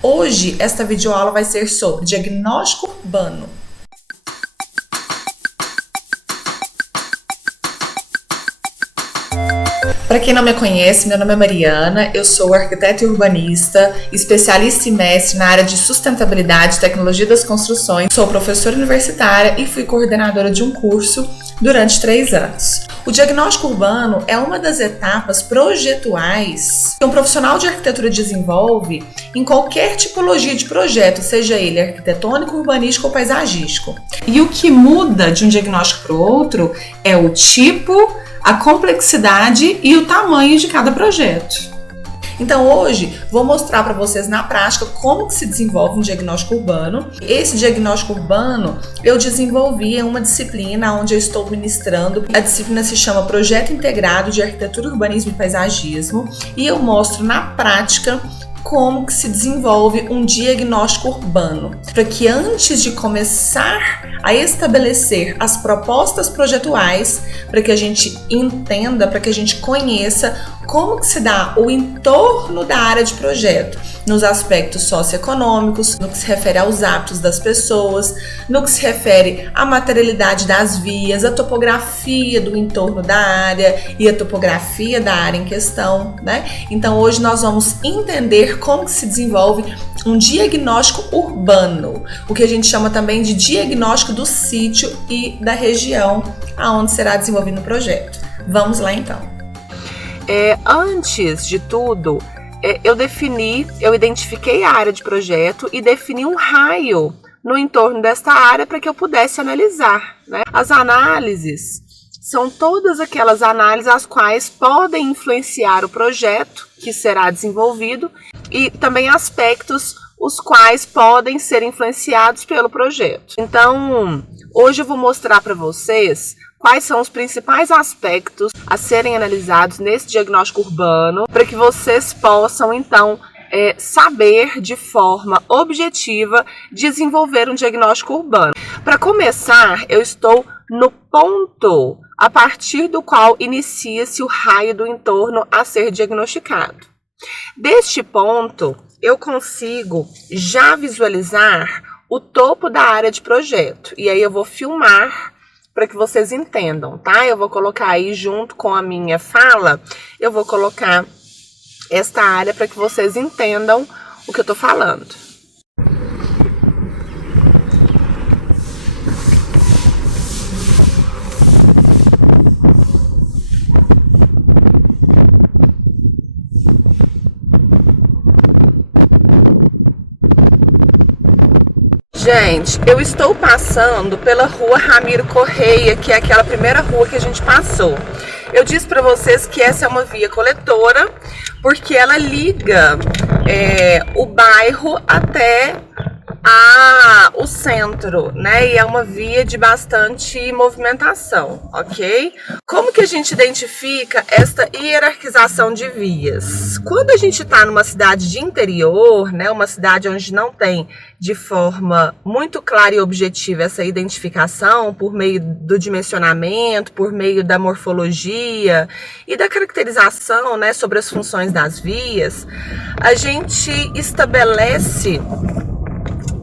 Hoje, esta videoaula vai ser sobre diagnóstico urbano. Para quem não me conhece, meu nome é Mariana, eu sou arquiteta e urbanista, especialista e mestre na área de sustentabilidade e tecnologia das construções, sou professora universitária e fui coordenadora de um curso durante 3 anos. O diagnóstico urbano é uma das etapas projetuais que um profissional de arquitetura desenvolve em qualquer tipologia de projeto, seja ele arquitetônico, urbanístico ou paisagístico. E o que muda de um diagnóstico para o outro é o tipo, a complexidade e o tamanho de cada projeto. Então hoje vou mostrar para vocês na prática como que se desenvolve um diagnóstico urbano. Esse diagnóstico urbano eu desenvolvi em uma disciplina onde eu estou ministrando. A disciplina se chama Projeto Integrado de Arquitetura, Urbanismo e Paisagismo e eu mostro na prática como que se desenvolve um diagnóstico urbano, para que antes de começar a estabelecer as propostas projetuais, para que a gente entenda, para que a gente conheça como que se dá o entorno da área de projeto, nos aspectos socioeconômicos, no que se refere aos hábitos das pessoas, no que se refere à materialidade das vias, a topografia do entorno da área e a topografia da área em questão, né? Então hoje nós vamos entender como que se desenvolve um diagnóstico urbano, o que a gente chama também de diagnóstico do sítio e da região aonde será desenvolvido o projeto. Vamos lá então. Antes de tudo, eu identifiquei a área de projeto e defini um raio no entorno desta área para que eu pudesse analisar, né? As análises são todas aquelas análises as quais podem influenciar o projeto que será desenvolvido e também aspectos os quais podem ser influenciados pelo projeto. Então, hoje eu vou mostrar para vocês quais são os principais aspectos a serem analisados nesse diagnóstico urbano, para que vocês possam, então, saber de forma objetiva desenvolver um diagnóstico urbano. Para começar, eu estou no ponto a partir do qual inicia-se o raio do entorno a ser diagnosticado. Deste ponto, eu consigo já visualizar o topo da área de projeto. E aí eu vou filmar para que vocês entendam, tá? Eu vou colocar aí junto com a minha fala, eu vou colocar esta área para que vocês entendam o que eu tô falando. Gente, eu estou passando pela rua Ramiro Correia, que é aquela primeira rua que a gente passou. Eu disse para vocês que essa é uma via coletora, porque ela liga o bairro até o centro, né? E é uma via de bastante movimentação, ok? Como que a gente identifica esta hierarquização de vias? Quando a gente está numa cidade de interior, né? Uma cidade onde não tem de forma muito clara e objetiva essa identificação por meio do dimensionamento, por meio da morfologia e da caracterização, né? Sobre as funções das vias, a gente estabelece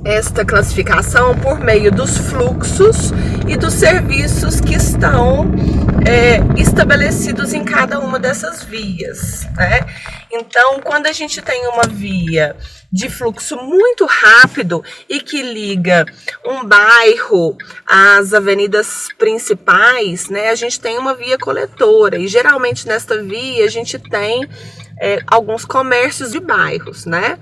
esta classificação por meio dos fluxos e dos serviços que estão estabelecidos em cada uma dessas vias, né? Então, quando a gente tem uma via de fluxo muito rápido e que liga um bairro às avenidas principais, né, a gente tem uma via coletora e geralmente nesta via a gente tem alguns comércios de bairros, né?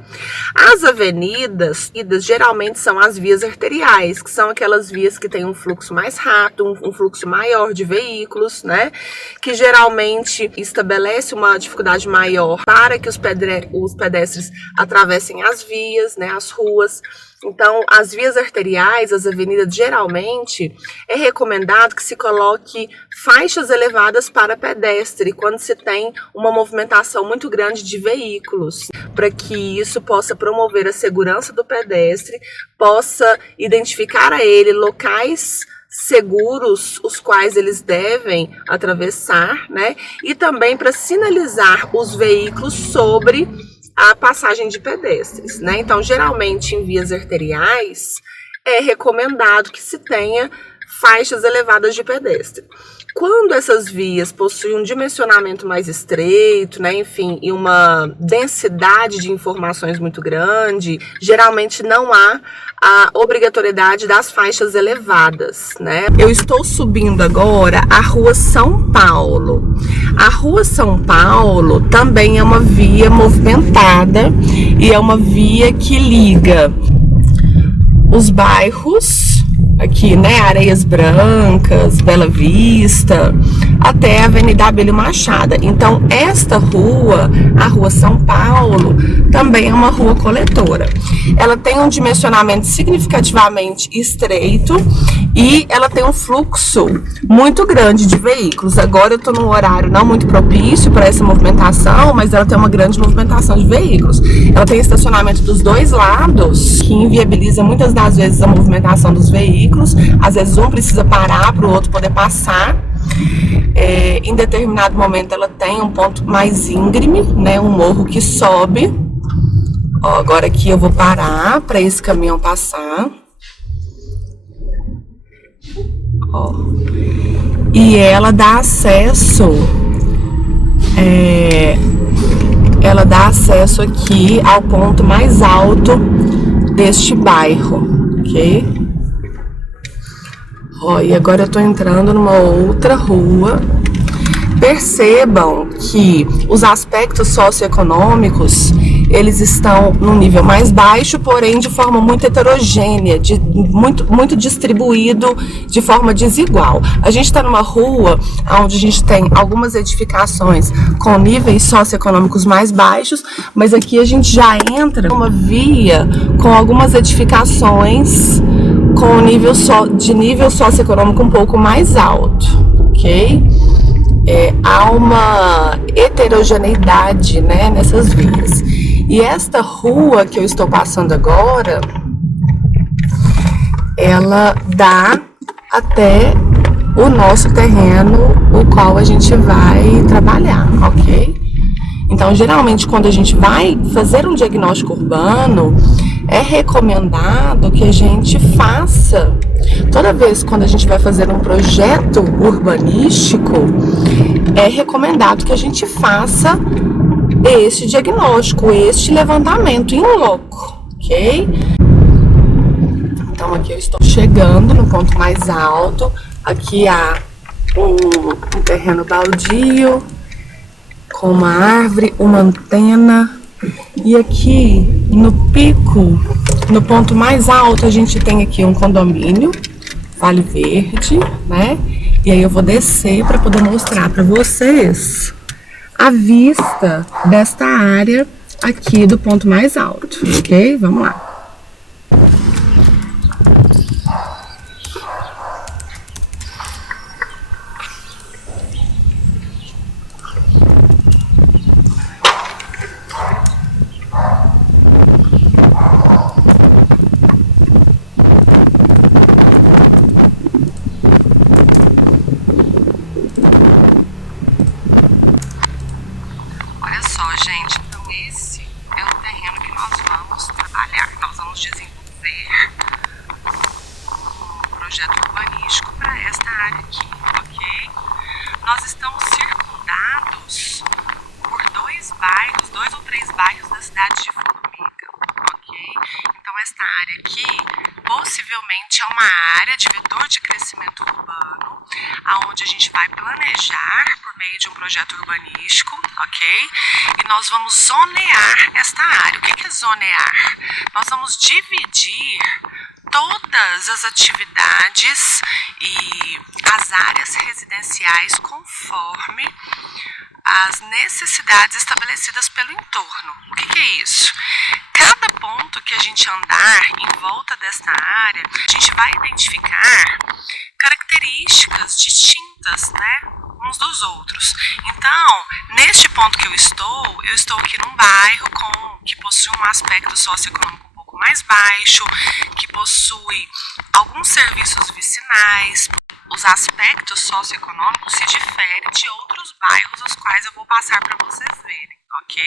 As avenidas geralmente são as vias arteriais, que são aquelas vias que têm um fluxo mais rápido, um fluxo maior de veículos, né? Que geralmente estabelece uma dificuldade maior para que os pedestres atravessem as vias, né? As ruas. Então, as vias arteriais, as avenidas, geralmente é recomendado que se coloque faixas elevadas para pedestre quando se tem uma movimentação muito grande de veículos, para que isso possa promover a segurança do pedestre, possa identificar a ele locais seguros os quais eles devem atravessar, né? E também para sinalizar os veículos sobre a passagem de pedestres, né? Então, geralmente em vias arteriais é recomendado que se tenha faixas elevadas de pedestre. Quando essas vias possuem um dimensionamento mais estreito, né, enfim, e uma densidade de informações muito grande, geralmente não há a obrigatoriedade das faixas elevadas, né? Eu estou subindo agora a Rua São Paulo. A Rua São Paulo também é uma via movimentada e é uma via que liga os bairros aqui, né, Areias Brancas, Bela Vista, até a Avenida Abílio Machado. Então, esta rua, a Rua São Paulo, também é uma rua coletora. Ela tem um dimensionamento significativamente estreito e ela tem um fluxo muito grande de veículos. Agora eu estou num horário não muito propício para essa movimentação, mas ela tem uma grande movimentação de veículos. Ela tem estacionamento dos dois lados, que inviabiliza muitas das vezes a movimentação dos veículos. Às vezes um precisa parar para o outro poder passar. Em determinado momento ela tem um ponto mais íngreme, né, um morro que sobe. Ó, agora aqui eu vou parar para esse caminhão passar. Ó. E ela dá acesso aqui ao ponto mais alto deste bairro, ok? Ó, e agora eu tô entrando numa outra rua. Percebam que os aspectos socioeconômicos, eles estão num nível mais baixo, porém de forma muito heterogênea, muito distribuído, de forma desigual. A gente está numa rua onde a gente tem algumas edificações com níveis socioeconômicos mais baixos, mas aqui a gente já entra numa via com algumas edificações com nível socioeconômico um pouco mais alto, ok? Há uma heterogeneidade, né, nessas vias. E esta rua que eu estou passando agora, ela dá até o nosso terreno, o qual a gente vai trabalhar, ok? Então, geralmente, quando a gente vai fazer um diagnóstico urbano, é recomendado que a gente faça, toda vez quando a gente vai fazer um projeto urbanístico, é recomendado que a gente faça este diagnóstico, este levantamento em loco, ok? Então, aqui eu estou chegando no ponto mais alto, aqui há um terreno baldio, com uma árvore, uma antena, e aqui no pico, no ponto mais alto, a gente tem aqui um condomínio, Vale Verde, né? E aí eu vou descer para poder mostrar para vocês a vista desta área aqui do ponto mais alto, ok? Vamos lá. Gente, então esse é o terreno que nós vamos trabalhar. Nós vamos desenvolver um projeto urbanístico para esta área aqui, ok? Nós estamos circundados por dois ou três bairros da cidade de Formiga, ok? Então esta área aqui possivelmente é uma área de vetor de crescimento urbano, aonde a gente vai planejar por meio de um projeto urbanístico, ok? E nós vamos zonear esta área. O que é zonear? Nós vamos dividir todas as atividades e as áreas residenciais conforme as necessidades estabelecidas pelo entorno. O que é isso? Cada ponto que a gente andar em volta desta área, a gente vai identificar características distintas, né, uns dos outros. Então, neste ponto que eu estou aqui num bairro que possui um aspecto socioeconômico um pouco mais baixo, que possui alguns serviços vicinais. Os aspectos socioeconômicos se diferem de outros bairros, os quais eu vou passar para vocês verem, ok?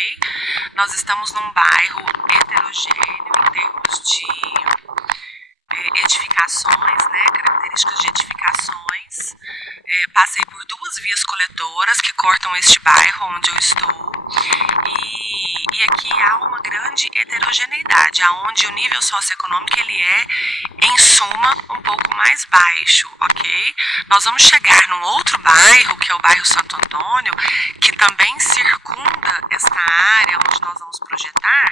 Nós estamos num bairro heterogêneo em termos de edificações, né, características de edificações. Passei por 2 vias coletoras que cortam este bairro onde eu estou e aqui há uma grande heterogeneidade, onde o nível socioeconômico ele é, em suma, um pouco mais baixo, ok? Nós vamos chegar num outro bairro, que é o bairro Santo Antônio, que também circunda esta área onde nós vamos projetar,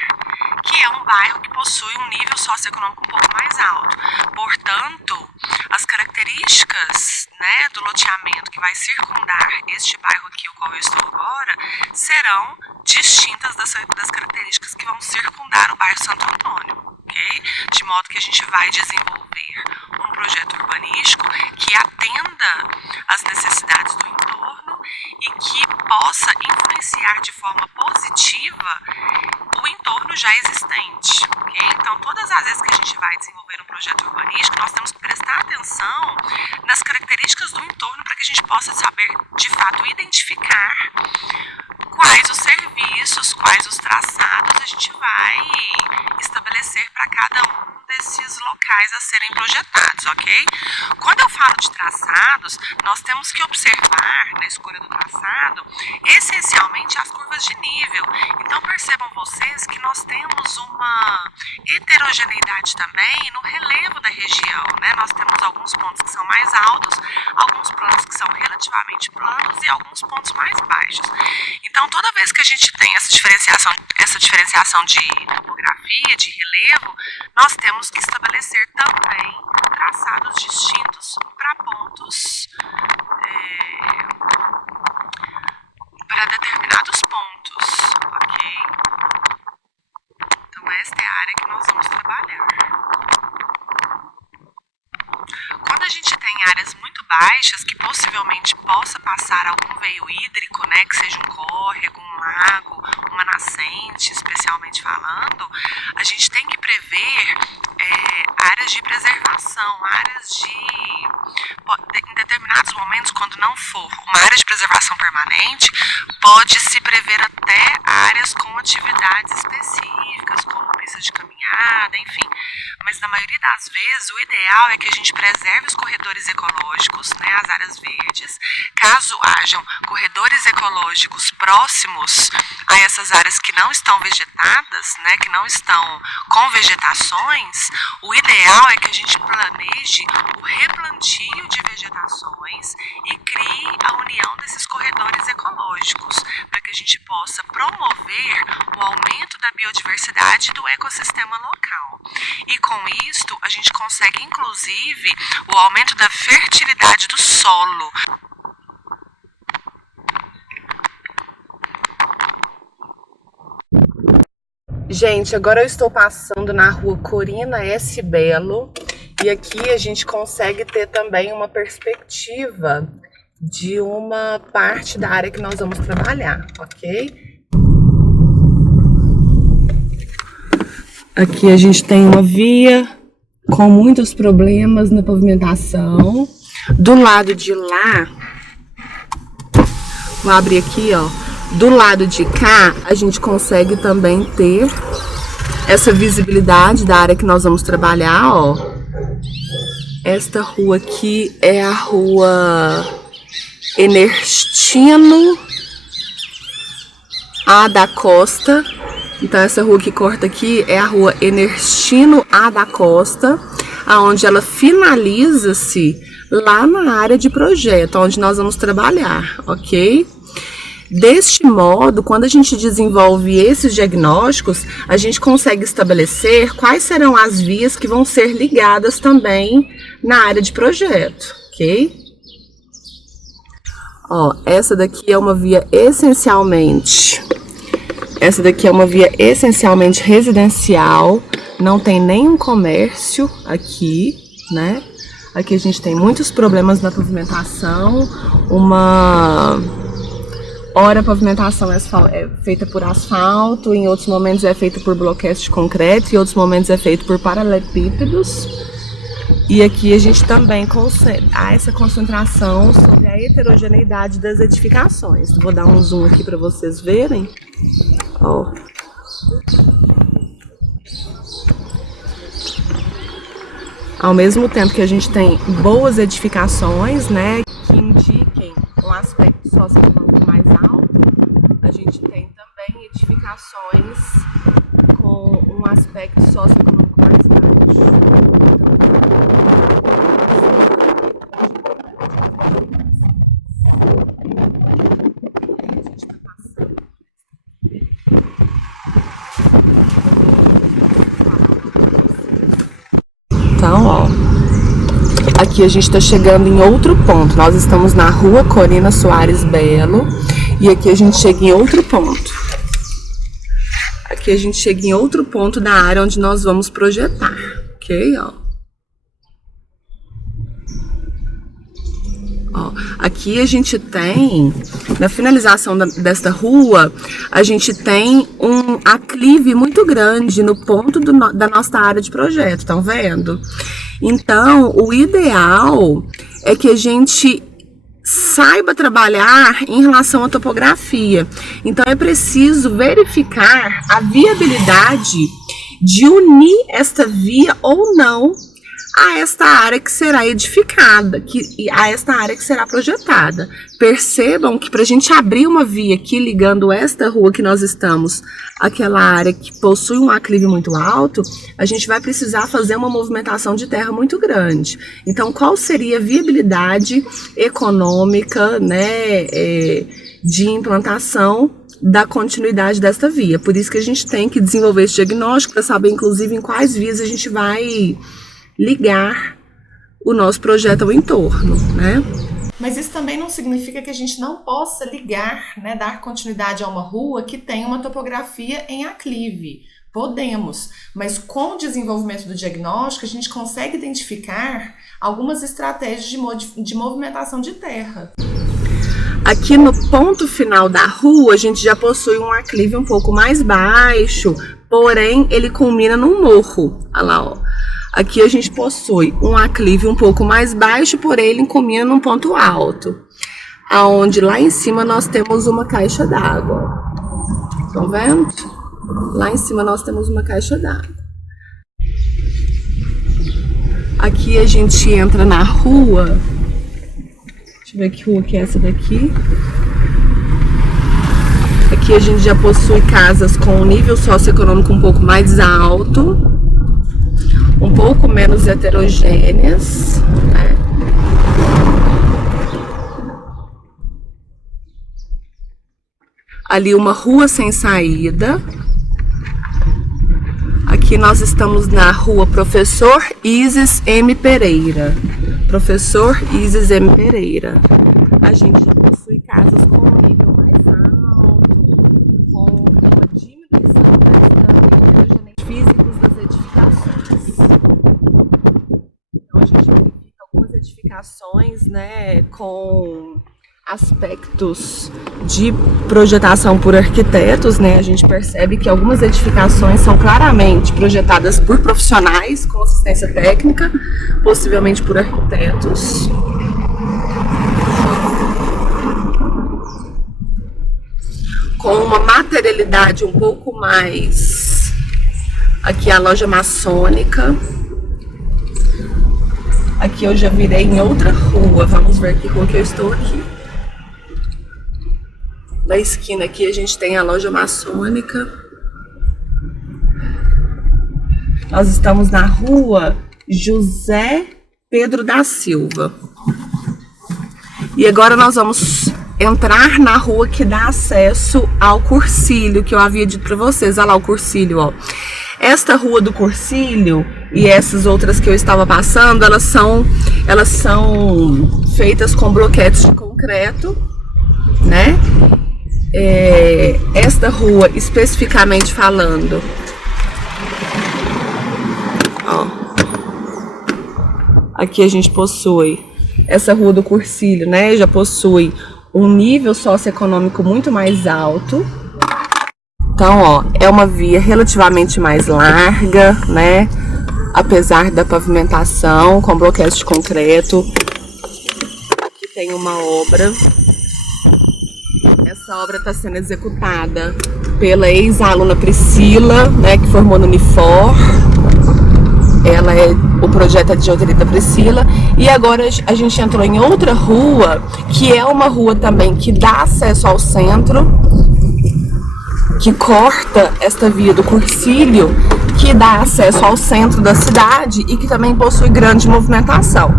que é um bairro que possui um nível socioeconômico um pouco mais alto. Portanto, as características, né, do loteamento que vai circundar este bairro aqui, o qual eu estou agora, serão distintas das características que vão circundar o bairro Santo Antônio, ok? De modo que a gente vai desenvolver um projeto urbanístico que atenda às necessidades do entorno e que possa influenciar de forma positiva o entorno já existente, ok? Então, todas as vezes que a gente vai desenvolver um projeto urbanístico, nós temos que prestar atenção nas características do entorno para que a gente possa saber, de fato, identificar quais os serviços, quais os traçados a gente vai estabelecer para cada um desses locais a serem projetados, ok? Quando eu falo de traçados, nós temos que observar na escolha do traçado, essencialmente, as curvas de nível. Então, percebam vocês que nós temos uma heterogeneidade também no relevo da região, né? Nós temos alguns pontos que são mais altos, alguns pontos que são relativamente planos e alguns pontos mais baixos. Então, toda vez que a gente tem essa diferenciação de topografia, de relevo, nós temos que estabelecer também traçados distintos para pontos, para determinados pontos, ok? Então, esta é a área que nós vamos trabalhar. Quando a gente tem áreas muito baixas, que possivelmente possa passar algum veio hídrico, né, que seja um córrego, um lago, uma nascente, especialmente falando, a gente tem que prever áreas de preservação, áreas em determinados momentos, quando não for uma área de preservação permanente, pode-se prever até áreas com atividades específicas, como pistas de caminhada, enfim. Mas na maioria das vezes, o ideal é que a gente preserve os corredores ecológicos, né, as áreas verdes. Caso hajam corredores ecológicos próximos a essas áreas que não estão vegetadas, né, que não estão com vegetações, o ideal é que a gente planeje o replantio de vegetações e crie a união desses corredores ecológicos, para que a gente possa promover o aumento da biodiversidade do ecossistema local. E com isto, a gente consegue, inclusive, o aumento da fertilidade do solo. Gente, agora eu estou passando na rua Corina S. Belo e aqui a gente consegue ter também uma perspectiva de uma parte da área que nós vamos trabalhar, ok? Aqui a gente tem uma via com muitos problemas na pavimentação. Do lado de lá, vou abrir aqui, ó. Do lado de cá, a gente consegue também ter essa visibilidade da área que nós vamos trabalhar, ó. Esta rua aqui é a rua Ernestino A. da Costa. Então, essa rua que corta aqui é a rua Ernestino A. da Costa, aonde ela finaliza-se lá na área de projeto, onde nós vamos trabalhar, ok? Deste modo, quando a gente desenvolve esses diagnósticos, a gente consegue estabelecer quais serão as vias que vão ser ligadas também na área de projeto, ok? Ó, essa daqui é uma via essencialmente residencial, não tem nenhum comércio aqui, né? Aqui a gente tem muitos problemas na pavimentação, ora a pavimentação é feita por asfalto, em outros momentos é feita por bloqueios de concreto, em outros momentos é feita por paralelepípedos. E aqui a gente também consegue essa concentração sobre a heterogeneidade das edificações. Vou dar um zoom aqui para vocês verem. Ó. Ao mesmo tempo que a gente tem boas edificações, né, que indiquem um aspecto socioeconômico mais alto, a gente tem também edificações com um aspecto socioeconômico mais baixo. Então, ó, aqui a gente está chegando em outro ponto. Nós estamos na Rua Corina Soares Belo e aqui a gente chega em outro ponto. Aqui a gente chega em outro ponto da área onde nós vamos projetar, ok? Ó, aqui a gente tem, na finalização desta rua, a gente tem um aclive muito grande no ponto da nossa área de projeto, estão vendo? Então, o ideal é que a gente saiba trabalhar em relação à topografia. Então, é preciso verificar a viabilidade de unir esta via ou não a esta área que será edificada, a esta área que será projetada. Percebam que para a gente abrir uma via aqui ligando esta rua que nós estamos àquela área que possui um aclive muito alto, a gente vai precisar fazer uma movimentação de terra muito grande. Então, qual seria a viabilidade econômica, né, de implantação da continuidade desta via? Por isso que a gente tem que desenvolver esse diagnóstico para saber, inclusive, em quais vias a gente vai ligar o nosso projeto ao entorno, né? Mas isso também não significa que a gente não possa ligar, né, dar continuidade a uma rua que tem uma topografia em aclive. Podemos, mas com o desenvolvimento do diagnóstico a gente consegue identificar algumas estratégias de movimentação de terra. Aqui no ponto final da rua a gente já possui um aclive um pouco mais baixo, porém ele culmina num morro. Olha lá, ó. Aqui a gente possui um aclive um pouco mais baixo, porém ele culmina num ponto alto, aonde lá em cima nós temos uma caixa d'água. Estão vendo? Lá em cima nós temos uma caixa d'água. Aqui a gente entra na rua. Deixa eu ver que rua que é essa daqui. Aqui a gente já possui casas com um nível socioeconômico um pouco mais alto, um pouco menos heterogêneas, né? Ali uma rua sem saída. Aqui nós estamos na rua Professor Isis M. Pereira. Professor Isis M. Pereira. A gente já possui casas com um nível mais alto, com uma diminuição dos físicos das edificações. Então a gente verifica algumas edificações, né, com aspectos de projetação por arquitetos, né? A gente percebe que algumas edificações são claramente projetadas por profissionais com assistência técnica, possivelmente por arquitetos. Com uma materialidade um pouco mais. Aqui a loja maçônica. Aqui eu já virei em outra rua. Vamos ver que rua que eu estou aqui. Na esquina aqui a gente tem a loja maçônica. Nós estamos na rua José Pedro da Silva. E agora nós vamos entrar na rua que dá acesso ao Cursílio, que eu havia dito para vocês. Olha lá o Cursílio, ó. Esta rua do Cursílio e essas outras que eu estava passando, elas são feitas com bloquetes de concreto, né? Esta rua, especificamente falando, ó, aqui a gente possui essa rua do Cursílio, né? Já possui um nível socioeconômico muito mais alto. Então, ó, é uma via relativamente mais larga, né? apesar da pavimentação com bloqueios de concreto. Aqui tem uma obra. Essa obra está sendo executada pela ex-aluna Priscila, né, que formou no Unifor. O projeto é de autoria da Priscila. E agora a gente entrou em outra rua, que é uma rua também que dá acesso ao centro, que corta esta via do Cursilho, que dá acesso ao centro da cidade e que também possui grande movimentação.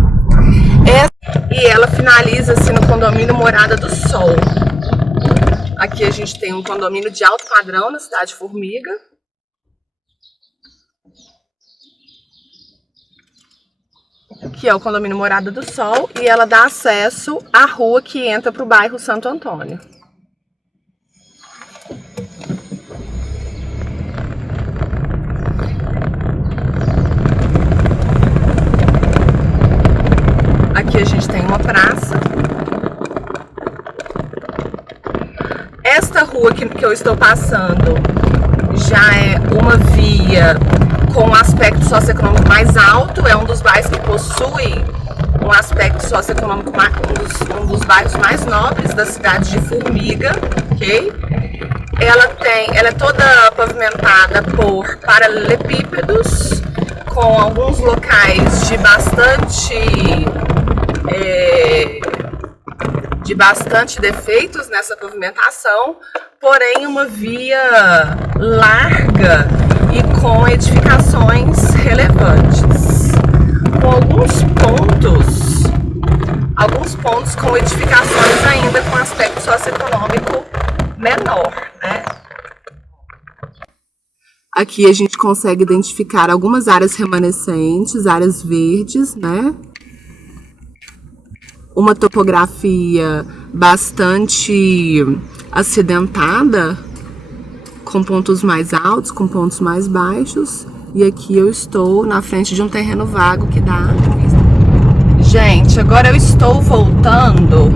E ela finaliza-se no condomínio Morada do Sol. Aqui a gente tem um condomínio de alto padrão na cidade Formiga. Que é o condomínio Morada do Sol, e ela dá acesso à rua que entra para o bairro Santo Antônio. Aqui a gente tem uma praça. Esta rua que eu estou passando já é uma via com um aspecto socioeconômico mais alto, é um dos bairros que possui um aspecto socioeconômico, um dos bairros mais nobres da cidade de Formiga, ok? Ela é toda pavimentada por paralelepípedos, com alguns locais de bastante defeitos nessa pavimentação, porém uma via larga e com edificações relevantes, com alguns pontos com edificações ainda com aspecto socioeconômico menor, né? Aqui a gente consegue identificar algumas áreas remanescentes, áreas verdes, né? Uma topografia bastante acidentada, com pontos mais altos, com pontos mais baixos. E aqui eu estou na frente de um terreno vago que dá... Gente, agora eu estou voltando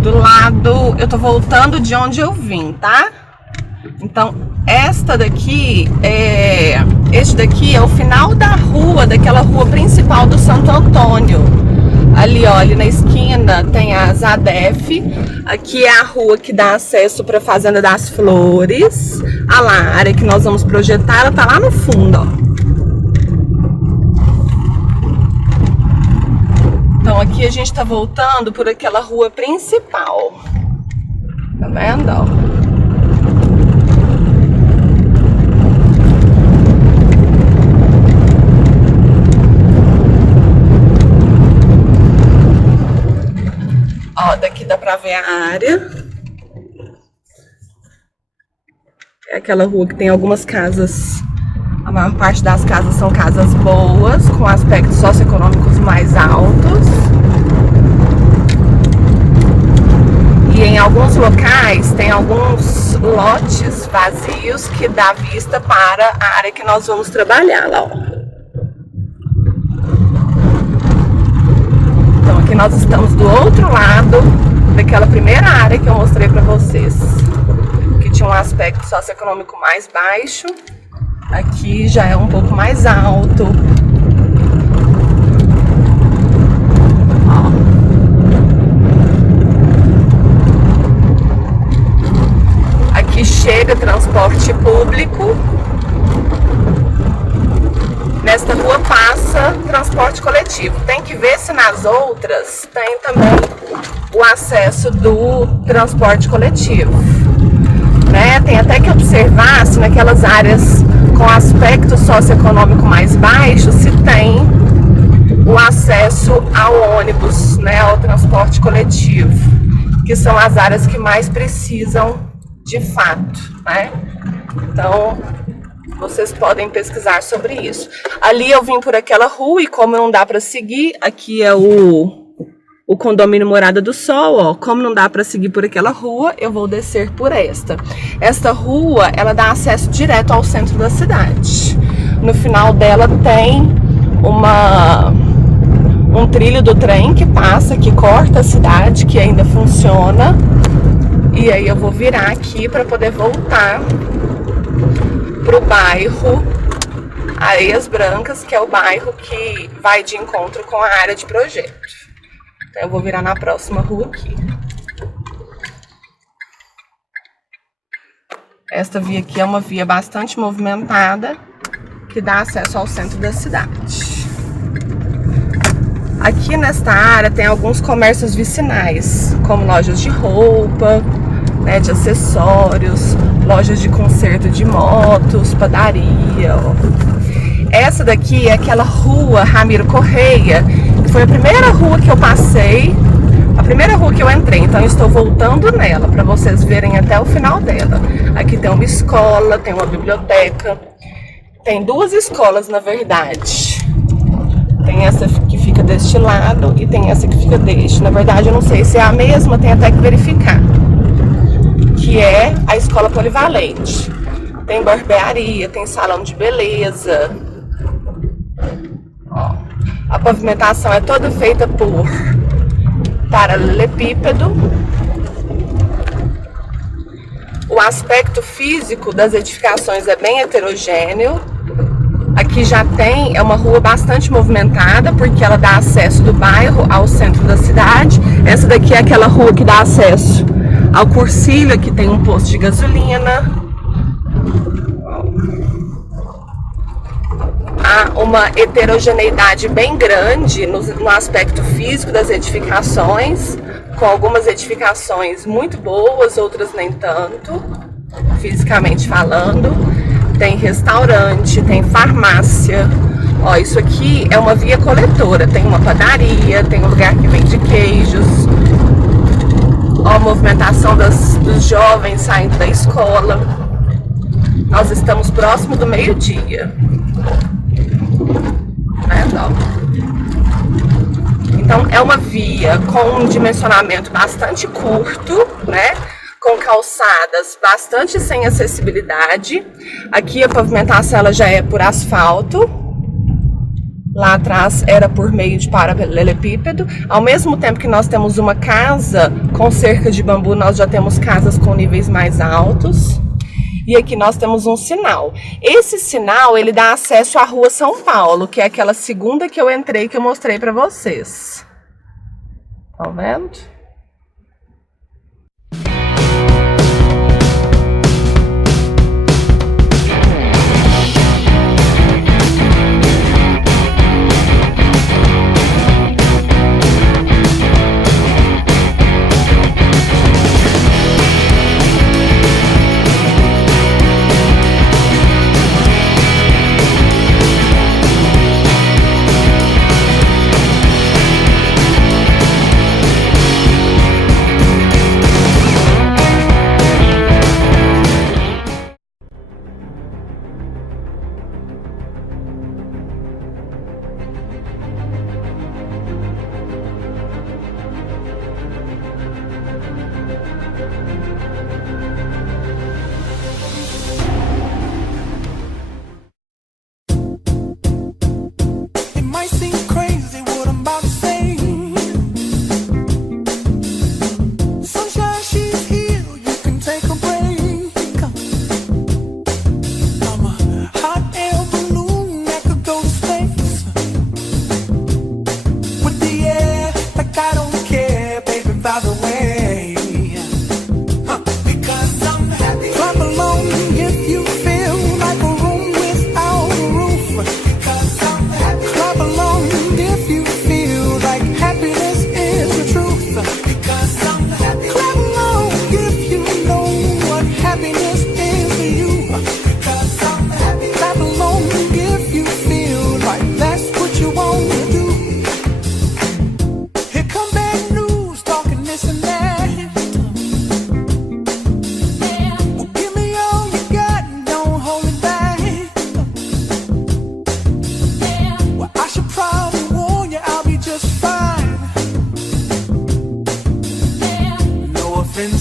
do lado... Eu tô voltando de onde eu vim, tá? Então, este daqui é o final da rua, daquela rua principal do Santo Antônio. Ali, ó, ali na esquina tem a Zadef. Aqui é a rua que dá acesso para a Fazenda das Flores. Ah lá, a área que nós vamos projetar, ela tá lá no fundo, ó. Então aqui a gente tá voltando por aquela rua principal. Tá vendo, ó? Ó, daqui dá pra ver a área. É aquela rua que tem algumas casas. A maior parte das casas são casas boas, com aspectos socioeconômicos mais altos. E em alguns locais tem alguns lotes vazios que dá vista para a área que nós vamos trabalhar lá, ó. Aqui nós estamos do outro lado daquela primeira área que eu mostrei para vocês, que tinha um aspecto socioeconômico mais baixo. Aqui já é um pouco mais alto. Ó. Aqui chega transporte público. Nesta rua passa transporte coletivo. Tem que ver se nas outras tem também o acesso do transporte coletivo, né? Tem até que observar se naquelas áreas com aspecto socioeconômico mais baixo se tem o acesso ao ônibus, né? Ao transporte coletivo, que são as áreas que mais precisam de fato, né? Então, vocês podem pesquisar sobre isso. Ali eu vim por aquela rua e como não dá para seguir, aqui é o condomínio Morada do Sol, ó. Como não dá para seguir por aquela rua, eu vou descer por esta. Esta rua, ela dá acesso direto ao centro da cidade. No final dela tem um trilho do trem que passa, que corta a cidade, que ainda funciona. E aí eu vou virar aqui para poder voltar pro bairro Areias Brancas, que é o bairro que vai de encontro com a área de projeto. Então eu vou virar na próxima rua aqui. Esta via aqui é uma via bastante movimentada, que dá acesso ao centro da cidade. Aqui nesta área tem alguns comércios vicinais, como lojas de roupa, né, de acessórios, lojas de conserto de motos, padaria. Ó. Essa daqui é aquela rua Ramiro Correia, que foi a primeira rua que eu passei, a primeira rua que eu entrei, então eu estou voltando nela para vocês verem até o final dela. Aqui tem uma escola, tem uma biblioteca, tem duas escolas na verdade. Tem essa que fica deste lado e tem essa que fica deste. Na verdade eu não sei se é a mesma, tem até que verificar. Que é a escola polivalente. Tem barbearia, tem salão de beleza. Ó, a pavimentação é toda feita por paralelepípedo. O aspecto físico das edificações é bem heterogêneo. Aqui já tem, é uma rua bastante movimentada, porque ela dá acesso do bairro ao centro da cidade. Essa daqui é aquela rua que dá acesso ao Cursilho, aqui tem um posto de gasolina. Há uma heterogeneidade bem grande no aspecto físico das edificações, com algumas edificações muito boas, outras nem tanto, fisicamente falando. Tem restaurante, tem farmácia. Ó, isso aqui é uma via coletora, tem uma padaria, tem um lugar que vende queijos. Ó, a movimentação dos jovens saindo da escola. Nós estamos próximo do meio-dia. Então é uma via com um dimensionamento bastante curto, né? Com calçadas bastante sem acessibilidade. Aqui a pavimentação ela já é por asfalto. Lá atrás era por meio de paralelepípedo. Ao mesmo tempo que nós temos uma casa com cerca de bambu, nós já temos casas com níveis mais altos. E aqui nós temos um sinal. Esse sinal, ele dá acesso à Rua São Paulo, que é aquela segunda que eu entrei, que eu mostrei para vocês. Tá vendo?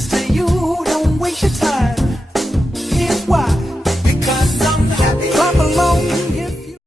To you, don't waste your time.